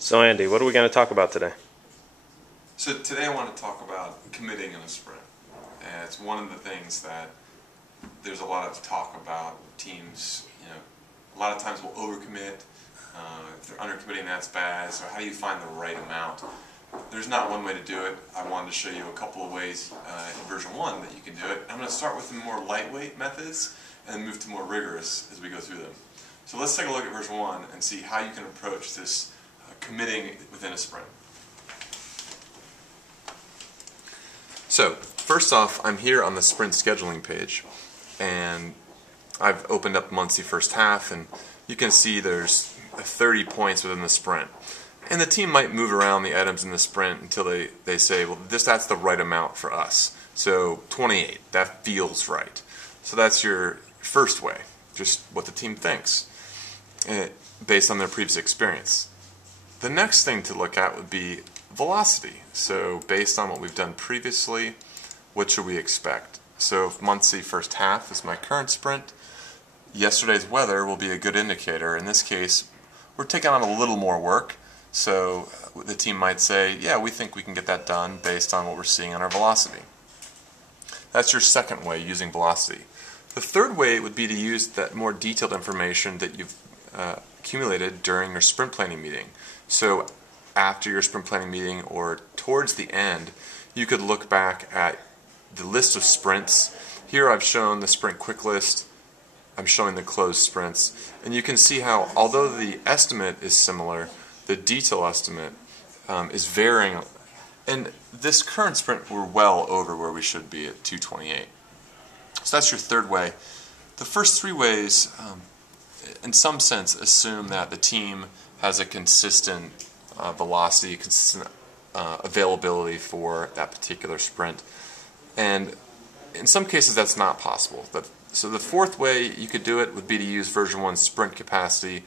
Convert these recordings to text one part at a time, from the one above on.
So Andy, what are we going to talk about today? So today I want to talk about committing in a sprint. And it's one of the things that there's a lot of talk about teams. A lot of times we'll overcommit. If they're undercommitting, that's bad. So how do you find the right amount? There's not one way to do it. I wanted to show you a couple of ways in version 1 that you can do it. I'm going to start with the more lightweight methods and then move to more rigorous as we go through them. So let's take a look at version 1 and see how you can approach this committing within a sprint. So first off, I'm here on the sprint scheduling page, and I've opened up Muncie first half, and you can see there's 30 points within the sprint. And the team might move around the items in the sprint until they say, well, that's the right amount for us. So 28, that feels right. So that's your first way, just what the team thinks, based on their previous experience. The next thing to look at would be velocity. So based on what we've done previously, what should we expect? So if Muncie first half is my current sprint, yesterday's weather will be a good indicator. In this case, we're taking on a little more work. So the team might say, yeah, we think we can get that done based on what we're seeing on our velocity. That's your second way, using velocity. The third way would be to use that more detailed information that you've accumulated during your sprint planning meeting. So after your sprint planning meeting or towards the end, you could look back at the list of sprints. Here I've shown the sprint quick list. I'm showing the closed sprints. And you can see how, although the estimate is similar, the detail estimate is varying. And this current sprint, we're well over where we should be at 228. So that's your third way. The first three ways, in some sense, assume that the team has a consistent velocity, consistent availability for that particular sprint. And in some cases that's not possible. So the fourth way you could do it would be to use version 1 sprint capacity.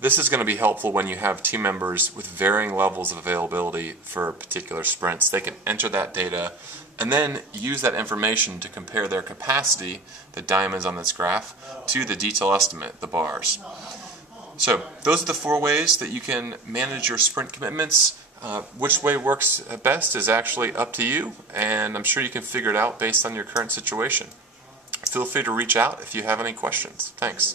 This is going to be helpful when you have team members with varying levels of availability for particular sprints. They can enter that data and then use that information to compare their capacity, the diamonds on this graph, to the detail estimate, the bars. So those are the 4 ways that you can manage your sprint commitments. Which way works best is actually up to you, and I'm sure you can figure it out based on your current situation. Feel free to reach out if you have any questions. Thanks.